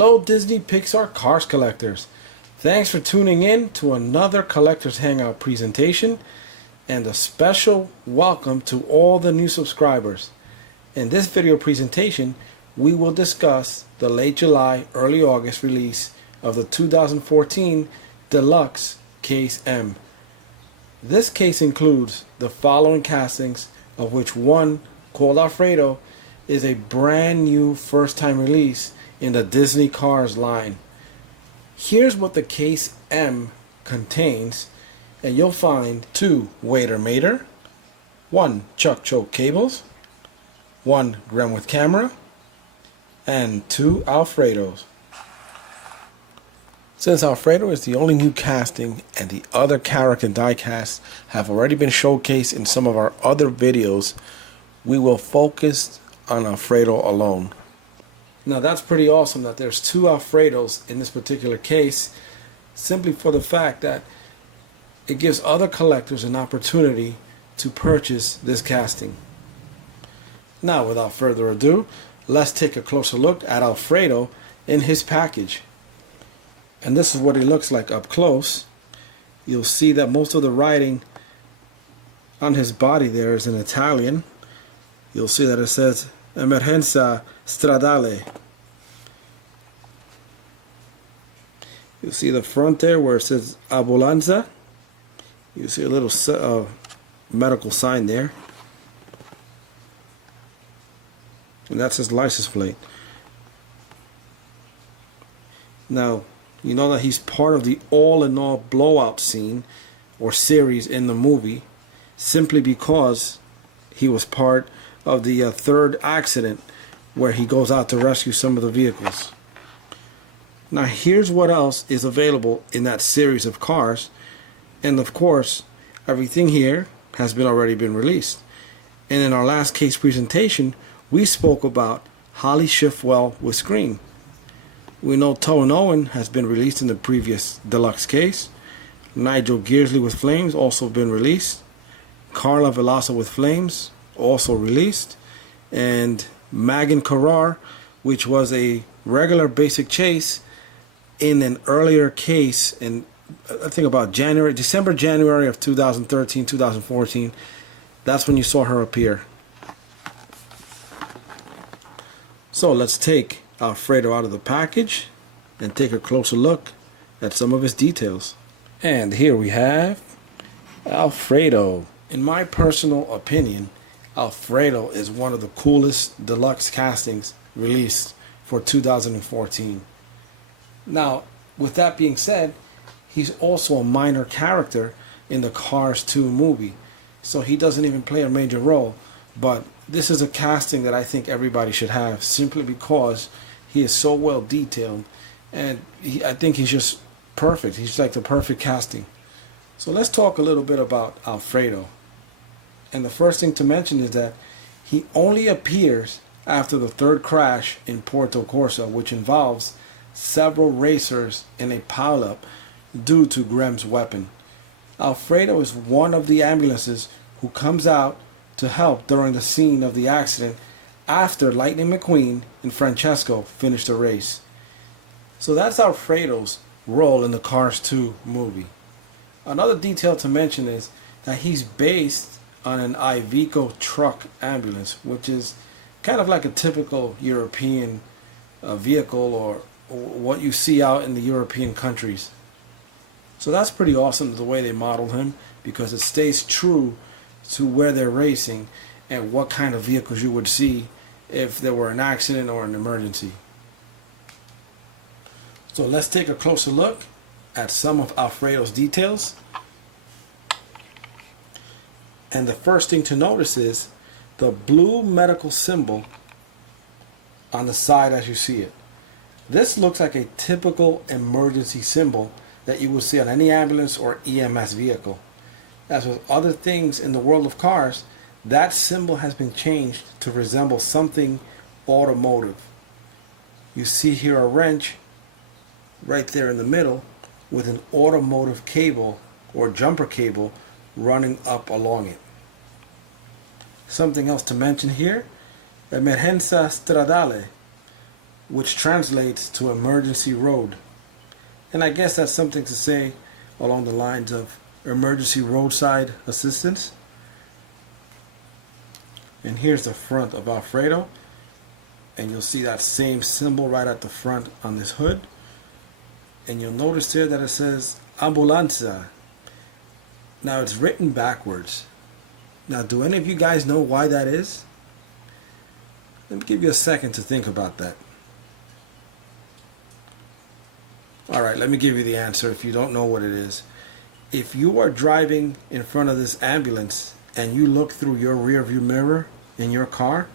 Hello Disney Pixar Cars collectors. Thanks for tuning in to another Collectors Hangout presentation and a special welcome to all the new subscribers. In this video presentation we will discuss the late July, early August release of the 2014 Deluxe Case M. This case includes the following castings, of which one, called Alfredo, is a brand new first time release in the Disney Cars line. Here's what the Case M contains, and you'll find 2 Waiter Mater, 1 Chuck Choke cables, 1 Grem with camera, and 2 Alfredos. Since Alfredo is the only new casting and the other character die-casts have already been showcased in some of our other videos, we will focus on Alfredo alone. Now that's pretty awesome that there's 2 Alfredos in this particular case, simply for the fact that it gives other collectors an opportunity to purchase this casting. Now without further ado, let's take a closer look at Alfredo in his package. And this is what he looks like up close. You'll see that most of the writing on his body there is in Italian. You'll see that it says Emergenza Stradale. You'll see the front there where it says Ambulanza. You see a little medical sign there. And that's his license plate. Now, you know that he's part of the all-in-all blowout scene or series in the movie simply because he was part of the third accident where he goes out to rescue some of the vehicles. Now here's what else is available in that series of cars, and of course everything here has already been released. And in our last case presentation we spoke about Holly Schiffwell with Scream. We know Toe Owen has been released in the previous Deluxe case. Nigel Gearsley with Flames also been released. Carla Velosa with Flames also released. And Megan Carrar, which was a regular basic chase in an earlier case in I think about December, January of 2013, 2014. That's when you saw her appear. So let's take Alfredo out of the package and take a closer look at some of his details. And here we have Alfredo. In my personal opinion, Alfredo is one of the coolest deluxe castings released for 2014. Now, with that being said, he's also a minor character in the Cars 2 movie, so he doesn't even play a major role. But this is a casting that I think everybody should have, simply because he is so well detailed, and I think he's just perfect. He's like the perfect casting. So let's talk a little bit about Alfredo. And the first thing to mention is that he only appears after the third crash in Porto Corsa, which involves several racers in a pileup due to Grem's weapon. Alfredo is one of the ambulances who comes out to help during the scene of the accident after Lightning McQueen and Francesco finished the race. So that's Alfredo's role in the Cars 2 movie. Another detail to mention is that he's based on an Iveco truck ambulance, which is kind of like a typical European vehicle or what you see out in the European countries. So that's pretty awesome the way they modeled him, because it stays true to where they're racing and what kind of vehicles you would see if there were an accident or an emergency. So let's take a closer look at some of Alfredo's details. And the first thing to notice is the blue medical symbol on the side as you see it. This looks like a typical emergency symbol that you will see on any ambulance or EMS vehicle. As with other things in the world of cars, that symbol has been changed to resemble something automotive. You see here a wrench right there in the middle with an automotive cable or jumper cable running up along it. Something else to mention here, Emergenza Stradale. which translates to emergency road. And I guess that's something to say along the lines of emergency roadside assistance. And here's the front of Alfredo, and you'll see that same symbol right at the front on this hood. And you'll notice there that it says Ambulancia. Now it's written backwards. Now, do any of you guys know why that is? Let me give you a second to think about that. Alright, let me give you the answer if you don't know what it is. If you are driving in front of this ambulance and you look through your rear view mirror in your car,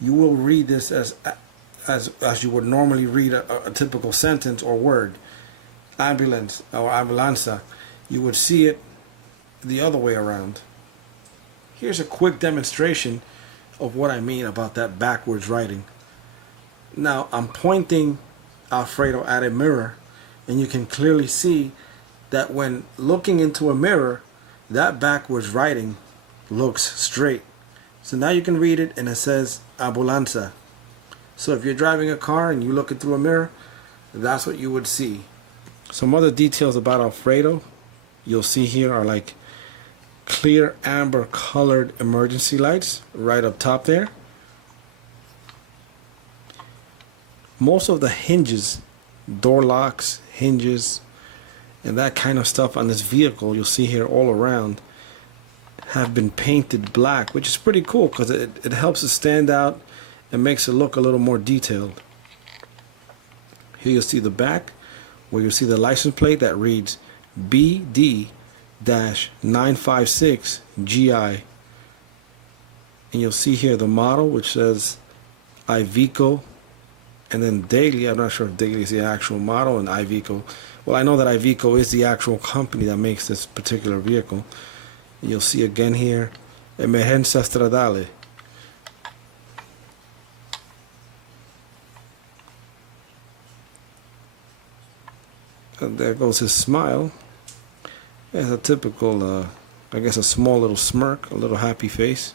you will read this as you would normally read a typical sentence or word. Ambulance or ambulanza. You would see it the other way around. Here's a quick demonstration of what I mean about that backwards writing. Now I'm pointing Alfredo at a mirror, and you can clearly see that when looking into a mirror, that backwards writing looks straight. So now you can read it, and it says Ambulancia. So if you're driving a car and you're looking through a mirror, that's what you would see. Some other details about Alfredo you'll see here are like clear amber colored emergency lights right up top there. Most of the hinges, door locks, hinges, and that kind of stuff on this vehicle you'll see here all around have been painted black, which is pretty cool because it helps it stand out and makes it look a little more detailed. Here you'll see the back where you'll see the license plate that reads BD-956GI, and you'll see here the model which says Iveco, and then Daily. I'm not sure if Daily is the actual model, and Iveco, well, I know that Iveco is the actual company that makes this particular vehicle. And you'll see again here Emergencia Stradale. And there goes his smile. It's a typical, I guess, a small little smirk, a little happy face.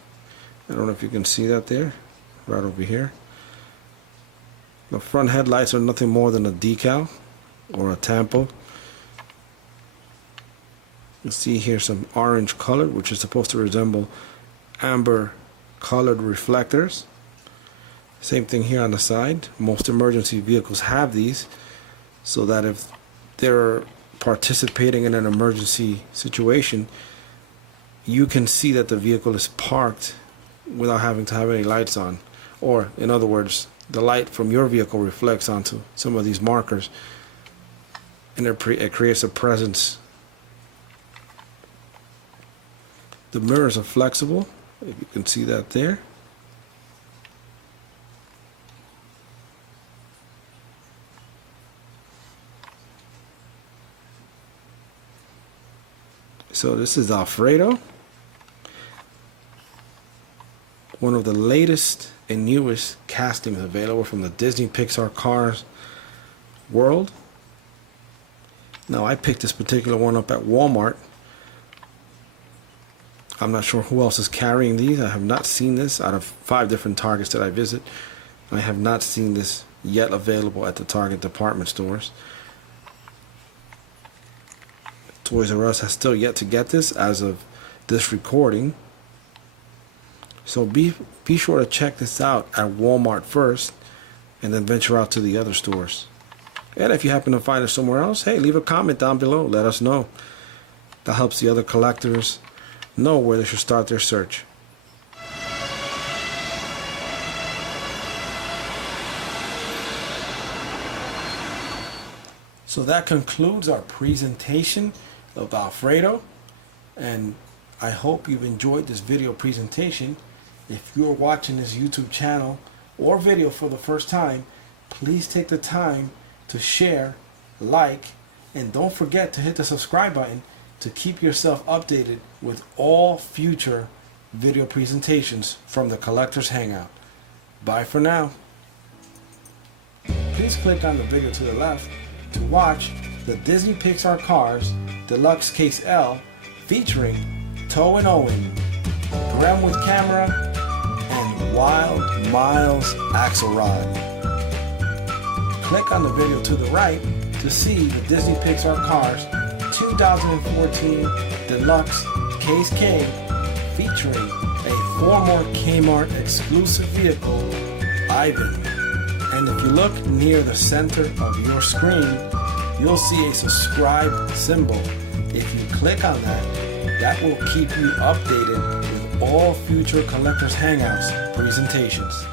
I don't know if you can see that there, right over here. The front headlights are nothing more than a decal or a tampo. You'll see here some orange color, which is supposed to resemble amber colored reflectors. Same thing here on the side. Most emergency vehicles have these, so that if they're participating in an emergency situation, you can see that the vehicle is parked without having to have any lights on. Or, in other words, the light from your vehicle reflects onto some of these markers, and it creates a presence. The mirrors are flexible, if you can see that there. So this is Alfredo, one of the latest and newest castings available from the Disney Pixar Cars world. Now I picked this particular one up at Walmart. I'm not sure who else is carrying these. I have not seen this out of 5 different Targets that I visit. I have not seen this yet available at the Target department stores. Toys R Us has still yet to get this as of this recording. So be sure to check this out at Walmart first, and then venture out to the other stores. And if you happen to find it somewhere else, hey, leave a comment down below. Let us know. That helps the other collectors know where they should start their search. So that concludes our presentation of Alfredo, and I hope you've enjoyed this video presentation. If you're watching this YouTube channel or video for the first time, please take the time to share, like, and don't forget to hit the subscribe button to keep yourself updated with all future video presentations from the Collector's Hangout. Bye for now. Please click on the video to the left to watch the Disney Pixar Cars Deluxe Case L featuring Toe and Owen, Grem with camera, and Wild Miles Axelrod. click on the video to the right to see the Disney Pixar Cars 2014 Deluxe Case King featuring a former Kmart exclusive vehicle, Ivan. And if you look near the center of your screen, you'll see a subscribe symbol. If you click on that will keep you updated with all future Collectors Hangouts presentations.